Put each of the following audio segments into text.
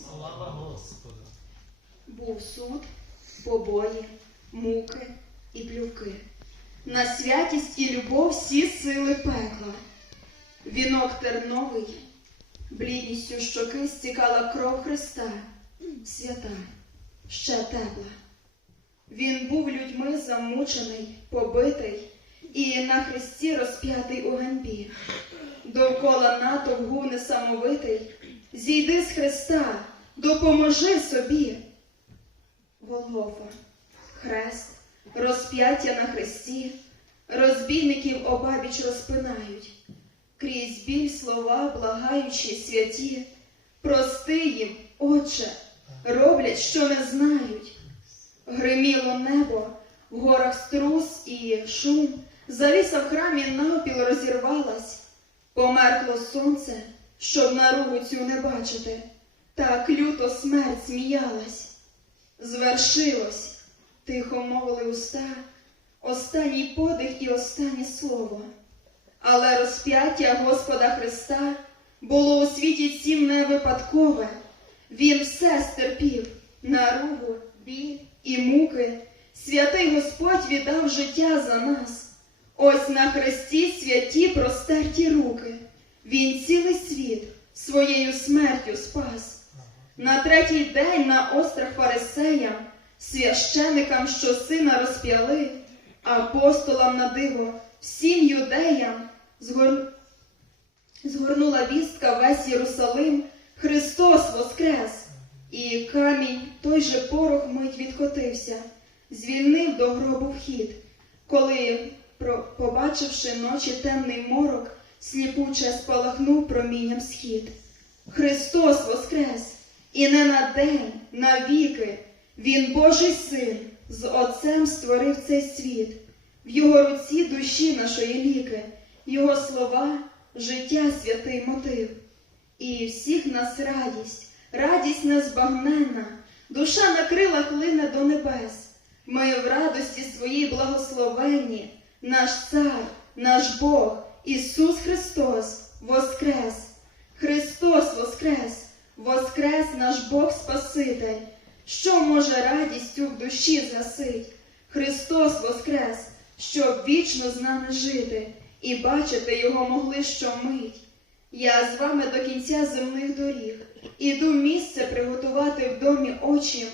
Слава Господу! Був суд, побої, муки і плювки. На святість і любов всі сили пекла. Вінок терновий, блідністю щоки стікала кров Христа, свята, ще тепла. Він був людьми замучений, побитий і на хресті розп'ятий у ганьбі. Довкола натовп гув несамовитий, зійди з Христа, допоможи собі. Голгофа, хрест, розп'яття на хресті, розбійників обабіч розпинають, крізь біль слова, благаючи святі, прости їм, Отче, роблять, що не знають. Гриміло небо, в горах струс і шум, завіса в храмі навпіл розірвалась, померкло сонце, щоб наругу цю не бачити, так люто смерть сміялась. Звершилось, тихо мовили уста, останній подих і останнє слово. Але розп'яття Господа Христа було у світі цім не випадкове. Він все стерпів, наругу, біль і муки. Святий Господь віддав життя за нас. Ось на хресті святі простерті руки. Він цілий світ своєю смертю спас. На третій день на острах фарисеям, священикам, що сина розп'яли, апостолам на диво, всім юдеям згор... згорнула вістка весь Єрусалим, Христос воскрес, і камінь той же порох мить відкотився, звільнив до гробу вхід, коли, побачивши ночі темний морок, сліпуче спалахнув промінням схід. Христос воскрес! І не на день, на віки, Він Божий син, з Отцем створив цей світ, в його руці душі нашої ліки, його слова, життя святий мотив. І всіх нас радість, радість незбагненна, душа на крилах лине до небес. Ми в радості своїй благословенні, наш цар, наш Бог, Ісус Христос, Воскрес! Христос Воскрес! Воскрес наш Бог Спаситель, що може радістю в душі згасить? Христос Воскрес, щоб вічно з нами жити і бачити Його могли щомить. Я з вами до кінця земних доріг, іду місце приготувати в домі очі.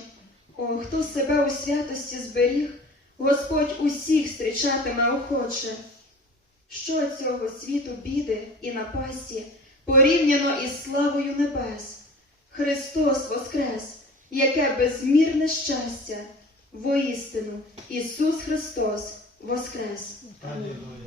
О, хто себе у святості зберіг, Господь усіх зустрічатиме охоче. Що цього світу біди і напасті порівняно із славою небес? Христос Воскрес, яке безмірне щастя, воістину Ісус Христос Воскрес. Алілуя!